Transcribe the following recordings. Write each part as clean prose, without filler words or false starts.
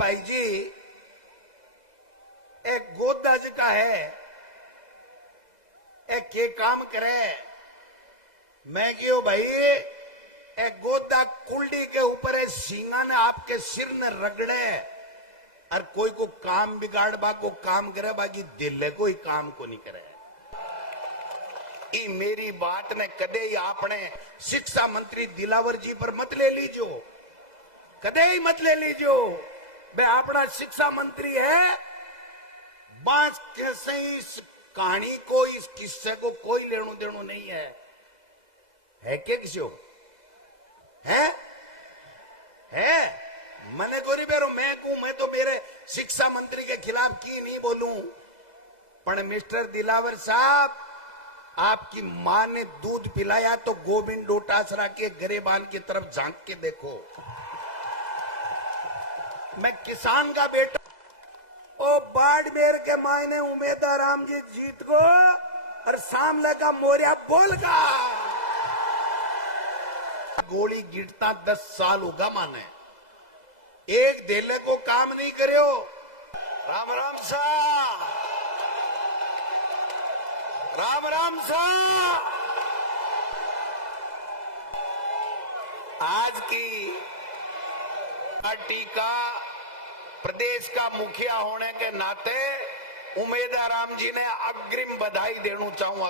भाई जी एक गोदाज का है एक के काम करे मैं क्यों भाई एक गोदा कुल्डी के ऊपर है सींगा ने आपके सिर ने रगड़े और कोई को काम बिगाड़ बा को काम करे बाकी दिल को ही काम को नहीं करे। मेरी बात ने कदे ही आपने शिक्षा मंत्री दिलावर जी पर मत ले लीजो, कदे ही मत ले लीजो। वे अपना शिक्षा मंत्री है, बांस कैसे इस कहानी को इस किस्से को कोई लेनो देनो नहीं है क्या किसी है मैंने गोरी बेरो मैं तो मेरे शिक्षा मंत्री के खिलाफ की नहीं बोलूं, पर मिस्टर दिलावर साहब आपकी मां ने दूध पिलाया तो गोविंद डोटासरा के गरेबान की तरफ झांक के देखो। मैं किसान का बेटा ओ बाड़मेर के मायने उमेदा राम जी जीत को और सामने का मोरिया बोल का गोली गिरता 10 साल होगा माने एक देले को काम नहीं करियो। राम राम सा राम राम सा। आज की पार्टी का प्रदेश का मुखिया होने के नाते उमेदा राम जी ने अग्रिम बधाई देना चाहूं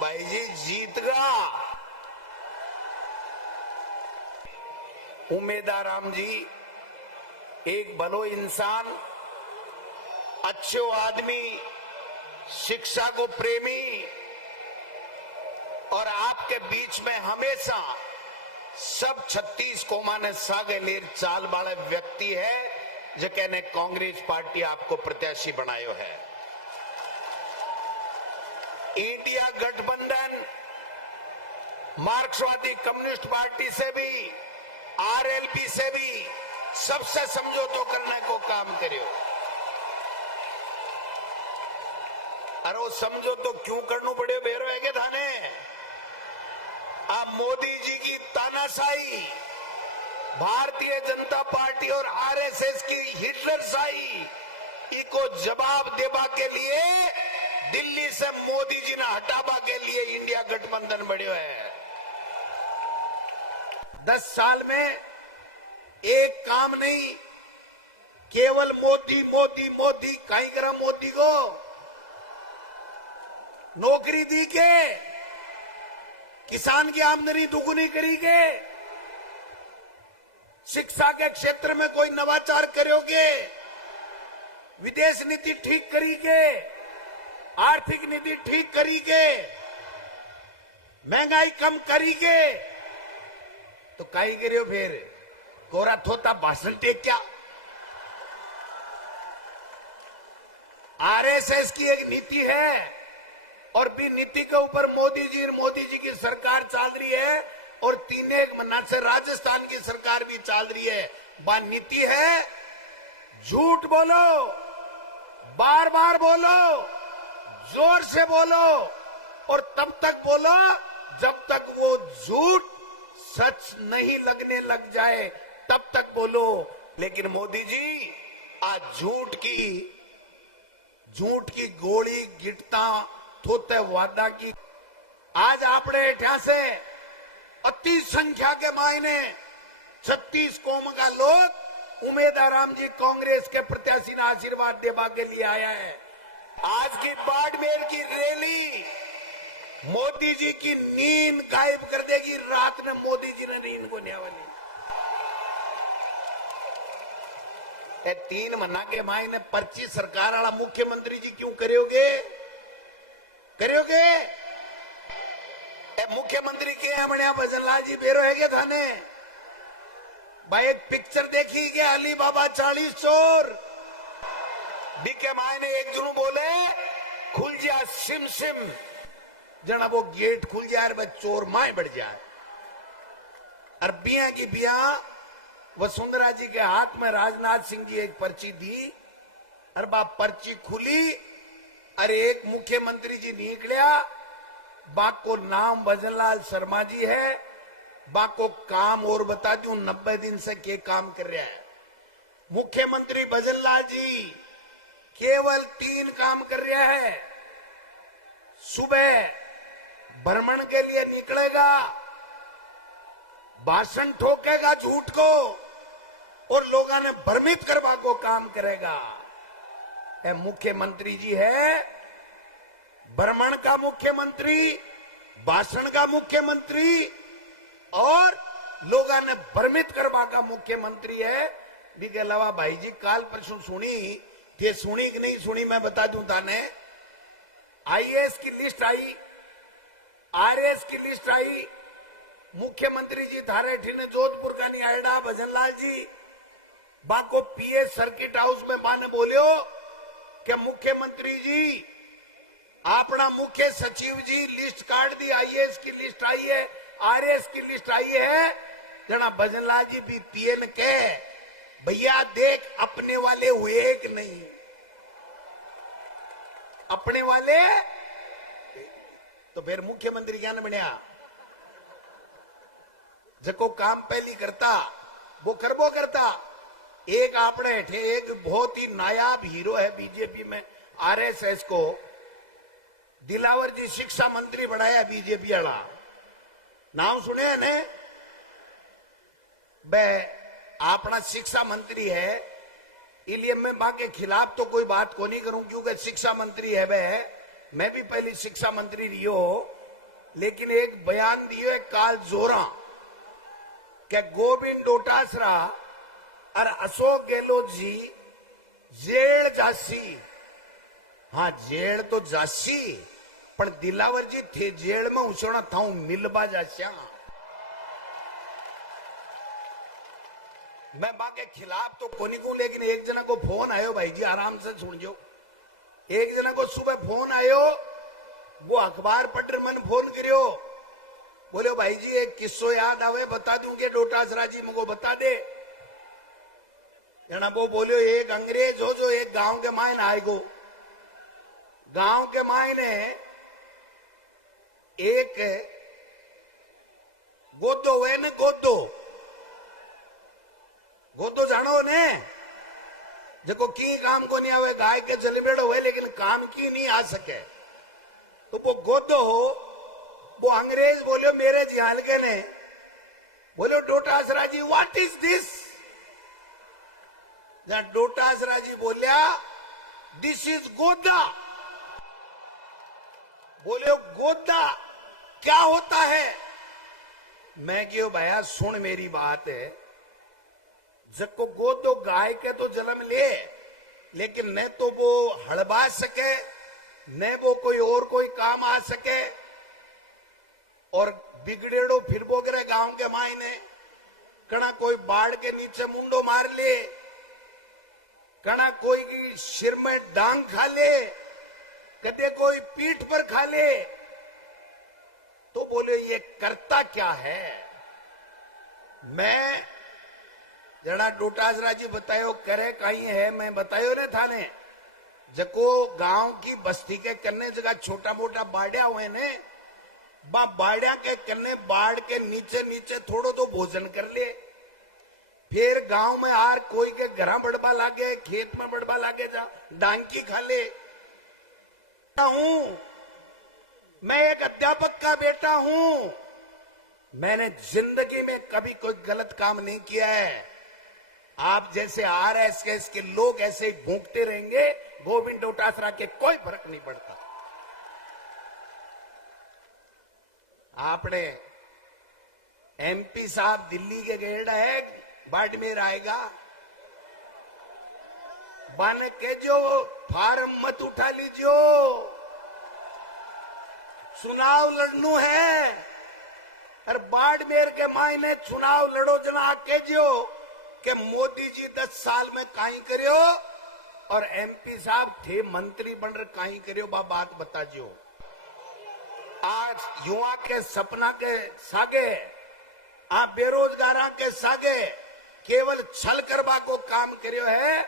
भाई जी जीत गया उमेदा राम जी एक भलो इंसान अच्छो आदमी शिक्षा को प्रेमी और आपके बीच में हमेशा सब 36 कोमा ने सागे लेर चाल वाले व्यक्ति है जो कहने कांग्रेस पार्टी आपको प्रत्याशी बनायो है। इंडिया गठबंधन मार्क्सवादी कम्युनिस्ट पार्टी से भी आरएलपी से भी सबसे समझौता करने को काम करियो। अरे वो समझो तो क्यों करना पड़े बेरो है के थाने आप मोदी जी की तानाशाही भारतीय जनता पार्टी और आरएसएस की हिटलरशाही इको जवाब देवा के लिए दिल्ली से मोदी जी ने हटावा के लिए इंडिया गठबंधन बढ़ियो है। 10 साल में एक काम नहीं केवल मोदी मोदी मोदी कहीं करा मोदी को नौकरी दी के किसान की आमदनी दुगुनी करी के शिक्षा के क्षेत्र में कोई नवाचार करोगे विदेश नीति ठीक करी के आर्थिक नीति ठीक करी के महंगाई कम करी के तो कहीं करियो फिर कोरा थोता भाषण टेक क्या। आरएसएस की एक नीति है और भी नीति के ऊपर मोदी जी की सरकार चल रही है और 3 महीना से राजस्थान की सरकार भी चल रही है। वह नीति है झूठ बोलो बार बार बोलो जोर से बोलो और तब तक बोलो जब तक वो झूठ सच नहीं लगने लग जाए तब तक बोलो। लेकिन मोदी जी आज झूठ की गोली गिरता थोते वादा की आज आपने एठा से अति संख्या के मायने 36 कौम का लोग उमेदा राम जी कांग्रेस के प्रत्याशी ने आशीर्वाद देवा के लिए आया है। आज की बाड़मेर की रैली मोदी जी की नींद गायब कर देगी। रात में मोदी जी ने नींद को न्या वाली 3 महीना के मायने पर्ची सरकार वाला मुख्यमंत्री जी क्यों करोगे मुख्यमंत्री के हमने भजनलाल जी बेरो है थाने भाई एक पिक्चर देखी के अली बाबा 40 चोर बीके मायने एक जुनू बोले खुल जा सिम सिम जना वो गेट खुल जाए वह चोर माए बढ़ जाए और बिया की बिया वसुंधरा जी के हाथ में राजनाथ सिंह जी एक पर्ची दी और बाप पर्ची खुली अरे एक मुख्यमंत्री जी निकलिया बाप को नाम भजनलाल शर्मा जी है बाको काम और बता दूं 90 दिन से के काम कर रहा है। मुख्यमंत्री भजनलाल जी केवल 3 काम कर रहा है। सुबह भ्रमण के लिए निकलेगा, भाषण ठोकेगा झूठ को और लोगों ने भ्रमित करवा को काम करेगा। ये मुख्यमंत्री जी है, भ्रमण का मुख्यमंत्री, भाषण का मुख्यमंत्री और लोगों ने भ्रमित करवा का मुख्यमंत्री है। इसके अलावा भाई जी काल परसों सुनी कि सुनी कि नहीं सुनी मैं बता दूं ताने। आईएएस की लिस्ट आई, आरएएस की लिस्ट आई, मुख्यमंत्री जी थारे ठीने जोधपुर का नहीं आयडा भजनलाल जी बाको पीए सर्किट हाउस में माने बोलियो कि मुख्यमंत्री जी अपना मुख्य सचिव जी लिस्ट काट दी, आईएएस की लिस्ट आई है, आरएएस की लिस्ट आई है। जना भजनलाल जी भी पीए ने कहे भैया देख अपने वाले हुए कि नहीं, अपने वाले तो फिर मुख्यमंत्री क्या न बनया। जको काम पहली करता वो करबो करता। एक आपने थे एक बहुत ही नायाब हीरो है बीजेपी में, आरएसएस को दिलावर जी शिक्षा मंत्री बनाया बीजेपी वाला, नाम सुने है ने। बे अपना शिक्षा मंत्री है, इसलिए मैं मां के खिलाफ तो कोई बात को नहीं करूं क्योंकि शिक्षा मंत्री है। बे मैं भी पहले शिक्षा मंत्री रियो, लेकिन एक बयान दियो काल जोरा क्या गोविंद डोटासरा और अशोक गहलोत जी जेल जासी। हाँ जेल तो जासी पर दिलावर जी थे जेल में उसोना था मिलबा जास्या। मैं मां के खिलाफ तो कोनी को, लेकिन एक जना को फोन आयो भाई जी आराम से सुन जो। एक जना को सुबह फोन आयो, वो अखबार पढ़ मन फोन करियो, बोले भाई जी एक किस्सो याद आवे बता दूं के डोटासरा जी मुझको बता दे। जना वो बोलियो एक अंग्रेज हो जो एक गांव के मायने आएगो, गांव के मायने एक गोदो हुए ने, गोदो गोदो जानो ने जको की काम को नहीं आवे, गाय के जलबेड़ो हुए लेकिन काम की नहीं आ सके। तो वो गोदो हो, वो अंग्रेज बोलियो मेरे जी हल्के ने, बोलियो डोटासरा जी व्हाट इज दिस। जहां डोटासरा जी बोलिया दिस इज गोदा। बोलियो गोदा क्या होता है। मैं क्यों भैया सुन मेरी बात है, जको गोदो गाय के तो जन्म ले, लेकिन न तो वो हड़बा सके न वो कोई और कोई काम आ सके, और बिगड़ेड़ो फिर वो करे गांव के मायने। कना कोई बाढ़ के नीचे मुंडो मार ले, कना कोई की सिर में डांग खा ले, कदे कोई पीठ पर खा ले। तो बोले ये करता क्या है। मैं जड़ा डोटासरा जी बतायो करे कहीं है, मैं बतायो ने थाने जको गांव की बस्ती के कन्ने जगह छोटा मोटा बाड़िया हुए ने, बाड़िया के कन्ने बाढ़ के नीचे नीचे थोड़ो तो भोजन कर ले, फिर गांव में आर कोई के घर बढ़वा लागे, खेत में बढ़वा लागे, जा डांकी खा ले। हूं मैं एक अध्यापक का बेटा हूं, मैंने जिंदगी में कभी कोई गलत काम नहीं किया है। आप जैसे आरएसएस के लोग ऐसे ही भूखते रहेंगे, गोविंद डोटासरा के कोई फर्क नहीं पड़ता। आपने एमपी साहब दिल्ली के गेड़ा है, बाड़मेर आएगा, बन के जो फार्म मत उठा लीजियो, चुनाव लड़नू है और बाड़मेर के मायने चुनाव लड़ो जना आके जो कि मोदी जी 10 साल में काई करियो और एमपी साहब थे मंत्री बन रहे काई करियो, बात बता जो। आज युवा के सपना के सागे, आप बेरोजगार के सागे केवल छल करवा को काम करियो है,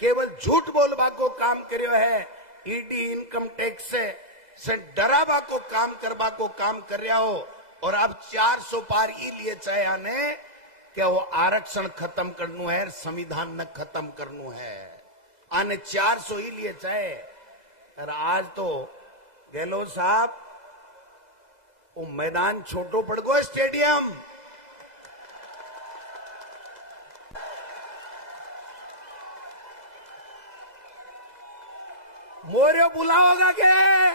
केवल झूठ बोलवा को काम करियो है, ईडी इनकम टैक्स से डरावा को काम करवा को काम कर रहा हो। और अब 400 पार ई लिए चाहे आने कि वो आरक्षण खत्म करनु है, संविधान न खत्म करनु है। आने 400 ही लिए चाहे। और आज तो गहलोत साहब वो मैदान छोटो पड़ गो स्टेडियम। मोरे बुलाओगा के?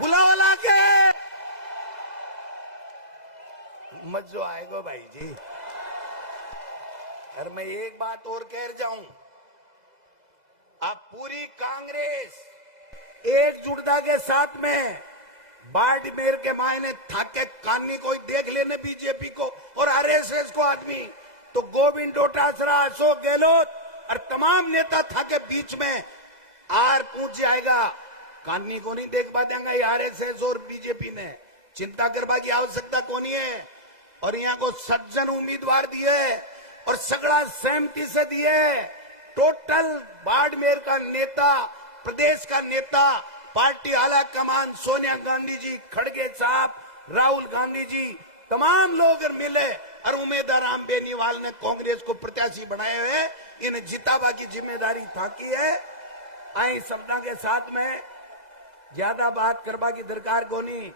बुलाओला के? मजो आएगा भाई जी। और मैं एक बात और कह जाऊं, अब पूरी कांग्रेस एकजुटता के साथ में बाड़मेर के मायने थाके कानी कोई देख लेने बीजेपी को और आरएसएस को आदमी, तो गोविंद डोटासरा, अशोक गहलोत और तमाम नेता था के बीच में आर पूछ जाएगा। कानी को नहीं देख पा देंगे ये आरएसएस और बीजेपी ने। चिंता करवा की आवश्यकता कोनी है। और यहाँ को सज्जन उम्मीदवार दिए और सगड़ा सहमति से दिए। टोटल बाड़मेर का नेता, प्रदेश का नेता, पार्टी आला कमान सोनिया गांधी जी, खड़गे साहब, राहुल गांधी जी, तमाम लोग मिले और उम्मीदवार राम बेनीवाल ने कांग्रेस को प्रत्याशी बनाए हुए इन्हें जितावा की जिम्मेदारी थाकी है। आई शब्दों के साथ में ज्यादा बात करवा की दरकार को नहीं।